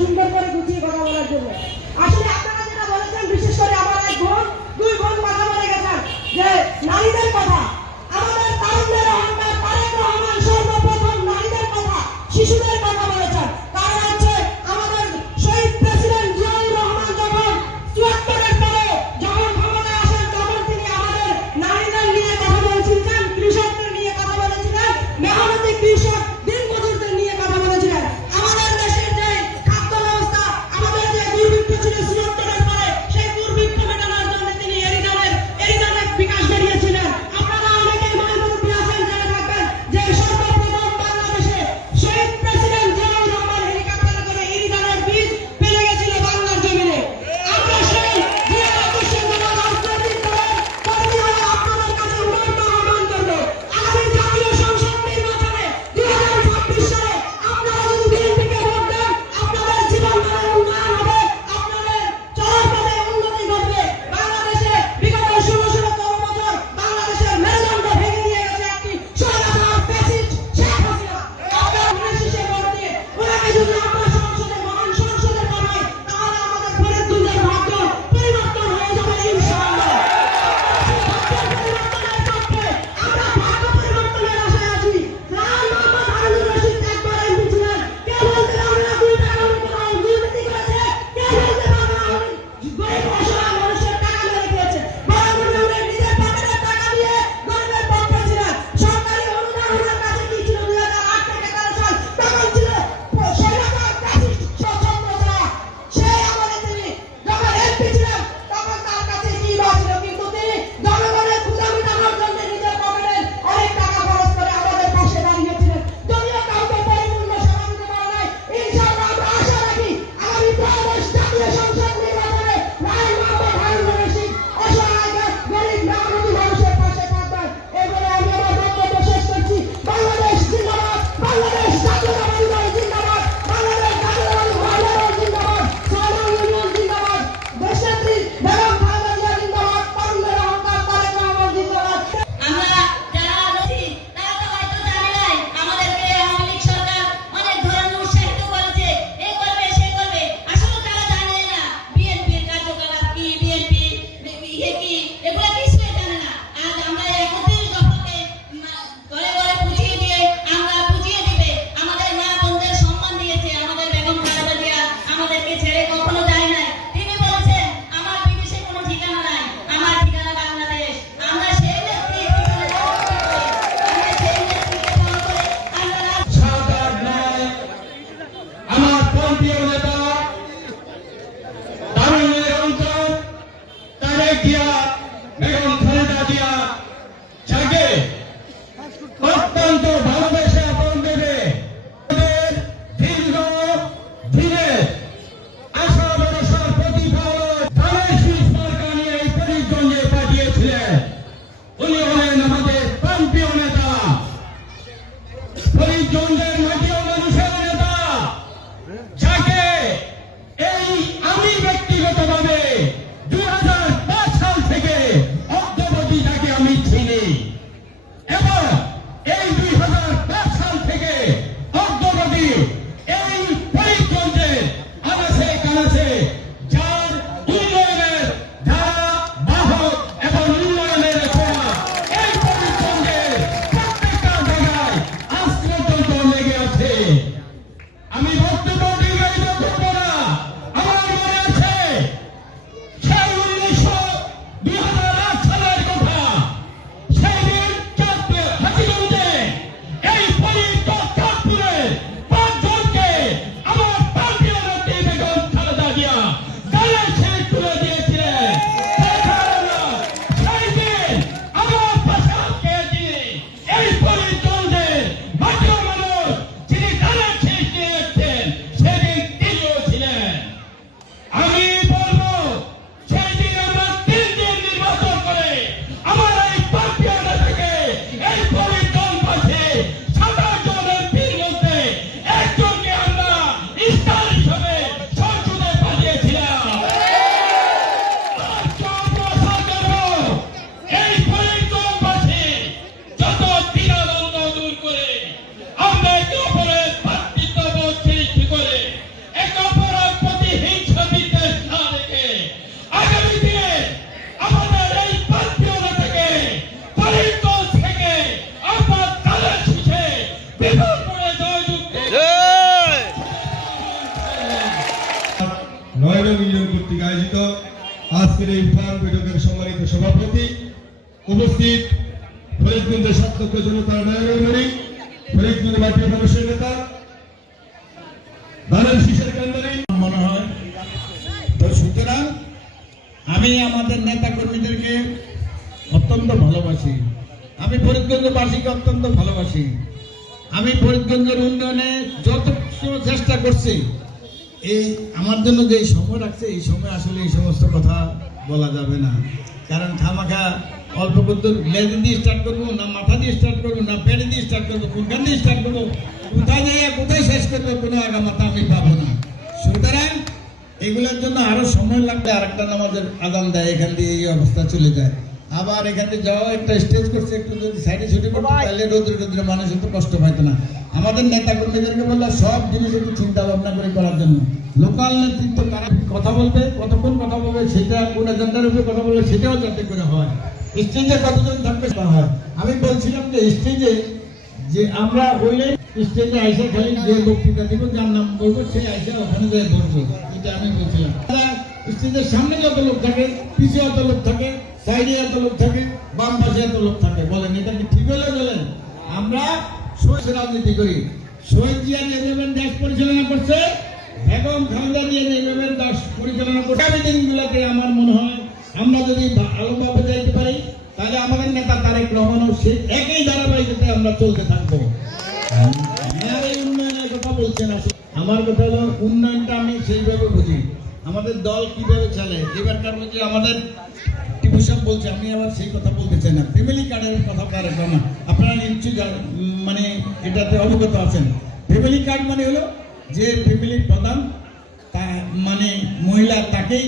সুন্দর করে গুছিয়ে কথা বলার জন্য। আসলে আপনারা যেটা বলেছেন, বিশেষ করে আমার এক বোন, দুই বোন কথা বলে গেছেন যে নারীদের কথা, আমাদের তারুণ্যের অহংকার তারেক রহমান সর্বপ্রথম নারীদের কথা, শিশুদের কথা বলেছেন। কারণ হচ্ছে আমাদের শহীদ প্রেসিডেন্ট জিয়াউর রহমান যখন ৭৪-এর পরে যখন ক্ষমতায় আসেন, তখন তিনি আমাদের নারীদের নিয়ে কথা বলেছিলেন, কৃষকদের নিয়ে কথা বলেছিলেন, মেহনতি কৃষক দিনমজুরদের নিয়ে কথা বলেছিলেন। আমাদের দেশের যে খাদ্য ব্যবস্থা, আমাদের যে দুর্ভিক্ষ ছিল ৭৪-এর পরে, সেই দুর্ভিক্ষ মেটানোর জন্য তিনি এরিদানের বিকাশ করিয়েছিলেন। আপনারা অনেকেই মনে আছেন, জেনে থাকবেন যে সর্বপ্রথম বাংলাদেশে শহীদ প্রেসিডেন্ট জিয়াউর রহমান হেলিকপ্টারে করে এরিদানের বীজ ফেলে গেছিল বাংলার জমিনে। আমরা সেই জিয়া আদর্শের জন্য রাজনৈতিক দলের কর্মী হয়ে আপনাদের কাছে উদাত্ত আহ্বান করব। আগামী জাতীয় সংসদ নির্বাচনে ২০২৬ সালে আপনারা যদি বিএনপিকে ভোট দেন, আপনাদের জীবনমানের উন্নয়ন হবে, আপনাদের চলার পথে উন্নতি ঘটবে। বাংলাদেশে বিগত ১৬-১৭ বছর বাংলাদেশের মেরুদণ্ড ভেঙে দিয়ে গেছে একটি স্বৈরাচার ফ্যাসিস্ট শেখ হাসিনা। আপনারা মনে শেষে ভোট দিয়ে ওনাকে যদি আমরা সংসদে মহান সংসদে পাঠাই, তাহলে আমাদের ফরিদগঞ্জের ভাগ্য পরিবর্তন হয়ে যাবে ইনশাআল্লাহ। পরিবর্তনের পক্ষে আমরা ভাগ্য পরিবর্তনের আশায় আছি। রায় মোহাম্মদ হারুনুর রশিদ একবার এমপি ছিলেন। কে বলতে পারবে না ২ টাকা কোথাও দুর্নীতি করেছে? কে বলতে পারবে না গরিব অসহায় মানুষের টাকা মেরে খেয়েছে? বরং উনি নিজের পকেটের টাকা দিয়ে গরিবের পক্ষে ছিলেন। সরকারি অনুদান ওনার কাছে কি ছিল ২০০৮ থেকে ১৩ সাল? তখন ছিল স্বৈরাচার ফ্যাসিস্ট ছত্রছায়া। সেই আমলে তিনি যখন এমপি ছিলেন, তখন তার কাছে কি বা ছিল? কিন্তু তিনি জনগণের ক্ষুধা মেটানোর জন্য নিজের পকেটের অনেক টাকা খরচ করে আমাদের পাশে দাঁড়িয়েছিলেন। যদিও কাউকে পরিপূর্ণ সেবা দিতে পারে নাই, ইনশাআল্লাহ আমরা আশা রাখি আগামী ত্রয়োদশ জাতীয় সংসদ নির্বাচনে রায় মোহাম্মদ হারুনুর রশিদ অসহায় গরিব মেহনতি মানুষের পাশে থাকবেন। এই বলে আমি আমার বক্তব্য শেষ করছি। বাংলাদেশ জিন্দাবাদ, বাংলাদেশ জাতীয়তাবাদী দল জিন্দাবাদ, বাংলাদেশ জাতীয়তাবাদী মহিলা দল জিন্দাবাদ, সোনালী ইউনিয়ন জিন্দাবাদ, দেশনেত্রী বেগম খালেদা জিয়া জিন্দাবাদ, তরুণদের অহংকার তারেক রহমান জিন্দাবাদ। আমরা যারা আছি তারা তো হয়তো জানে নাই, আমাদেরকে আওয়ামী লীগ সরকার অনেক ধরনের উৎসাহিত করেছে, এ করবে সে করবে। আসলে তারা জানে না বিএনপির কার্যকলাপ কি, বিএনপি কি, এগুলো কিছুই জানে না। আজ আমরা ৩১ দফাকে ঘরে ঘরে বুঝিয়ে দিয়ে আমরা বুঝিয়ে দিবে, আমাদের মা বোনদের সম্মান দিয়েছে। আমাদের বেগম খালেদা জিয়া আমাদেরকে ছেড়ে কখনো যায় নাই। তিনি বলেছেন আমার বিদেশে কোনো ঠিকানা নাই, আমার ঠিকানা বাংলাদেশ। আমরা সেই নেত্রীর পিছনে যাবো, আমরা সেই নেত্রীকে ফলো করে আমরা সাদার নয় আমার প্রিয় নেতা তারুণ্যের অন্তর তারেক জিয়া, বেগম খালেদা জিয়া যাকে অত্যন্ত ভালোবেসে আপন দেবে তাদের দীর্ঘ দিনের আশা ভরসার প্রতিফলন ধানের শীষ মার্কা নিয়ে এই ফরিদগঞ্জে পাঠিয়েছিলেন। উনি হলেন আমাদের প্রিয় নেতা, ফরিদগঞ্জের মাটি ও মানুষের নেতা, যাকে এই আমি ব্যক্তিগতভাবে ২০০৫ সাল থেকে অদ্যাবধি যাকে আমি চিনি এবং এই ২০০৫ সাল থেকে অদ্যাবধি এই ফরিদগঞ্জের আনাচে কানাচে যার উন্নয়নের ধারা বাহক এবং উন্নয়নের ছোঁয়া এই ফরিদগঞ্জের প্রত্যেকটা জায়গায় আজ পর্যন্ত লেগে আছে। আমি বক্তব্য দীর্ঘায়িত করব না। আমার মনে আছে সেই ২০০৮ সালের কথা। সেই দিন হাজীগঞ্জে এই ফরিদগঞ্জ চাঁদপুরে ৫ জনকে আমার প্রিয় নেত্রী বেগম খালেদা জিয়া 9 নং ইউনিয়ন কর্তৃক আয়োজিত আজকের এই উত্থান বৈঠকের সম্মানিত সভাপতি, উপস্থিত ফরিদগঞ্জের সার্থক জনতার নায়কমণি, ফরিদগঞ্জ মাটির মানুষের নেতা, ধানের শীষের কান্দারি মনে হয়। তো সুতরাং আমি আমাদের নেতা কর্মীদেরকে অত্যন্ত ভালোবাসি, আমি ফরিদগঞ্জবাসীকে অত্যন্ত ভালোবাসি। আমি ফরিদগঞ্জের উন্নয়নে যত চেষ্টা করছি, এই আমার জন্য যে সময় রাখছে, এই সময় আসলে এই সমস্ত কথা বলা যাবে না। কারণ খামাখা অল্প করতে লেজ দিয়ে স্টার্ট করবো, না মাথা দিয়ে স্টার্ট করবো, না পেটে দিয়ে স্টার্ট করবো, কোনখান দিয়ে স্টার্ট করবো, কোথায় যাই কোথায় শেষ করবো, কোনো আগামাথা আমি পাবো না। সুতরাং এগুলোর জন্য আরো সময় লাগবে। আরেকটা নামাজের আজান দেয়, এখান দিয়ে এই অবস্থা চলে যায়। আবার এখান থেকে যাওয়া একটা স্টেজ করছে, একটু যদি সাইডে ছুটে পড়তো তাহলে রোদ্রে রোদ্রে মানুষ একটু কষ্ট পাইতো না। আমাদের নেতা কর্মীদেরকে বললে সব জিনিস একটু চিন্তা ভাবনা করে করার জন্য। লোকাল নেতৃত্ব তারা কথা বলবে, কতক্ষণ কথা বলবে, সেটা কোন এজেন্ডার উপরে কথা বলবে, সেটাও যাতে করে হয়। স্টেজে কতজন থাকবে তা হয়। আমি বলছিলাম যে স্টেজে যে আমরা হইলে স্টেজে আইসা খালি যে বক্তৃতা দিব, যার নাম বলবো সে আইসা ওখানে যাই বলবো, এটা আমি বলছিলাম। স্টেজের সামনে যত লোক থাকে, পিছিয়ে যত লোক থাকে, সাইডে এত লোক থাকে, বাম পাশে এত লোক থাকে, বলেন এটা কি ঠিক হলে বলেন? আমরা শহীদ রাজনীতি করি। শহীদ জিয়া যেভাবে দেশ পরিচালনা করছে, বেগম খালেদা জিয়া যেভাবে দেশ পরিচালনা করছে, আগামী দিনগুলোতে আমার মনে হয় আমরা যদি ভালোভাবে যাইতে পারি, তাহলে আমাদের নেতা তারেক রহমানও সে একই ধারাবাহিকতায় আমরা চলতে থাকবো। আর এই উন্নয়নের কথা বলছেন, আসলে আমার কথা হলো উন্নয়নটা আমি সেইভাবে বুঝি, আমাদের দল কিভাবে চলে। এবারকার মধ্যে আমাদের টিপু সাহেব বলছে, আমি আবার সেই কথা বলতে চাই না, ফ্যামিলি কার্ডের কথা না, আপনারা নিশ্চয়ই মানে এটাতে অবগত আছেন। ফ্যামিলি কার্ড মানে হলো যে ফ্যামিলির প্রধান, তা মানে মহিলা তাকেই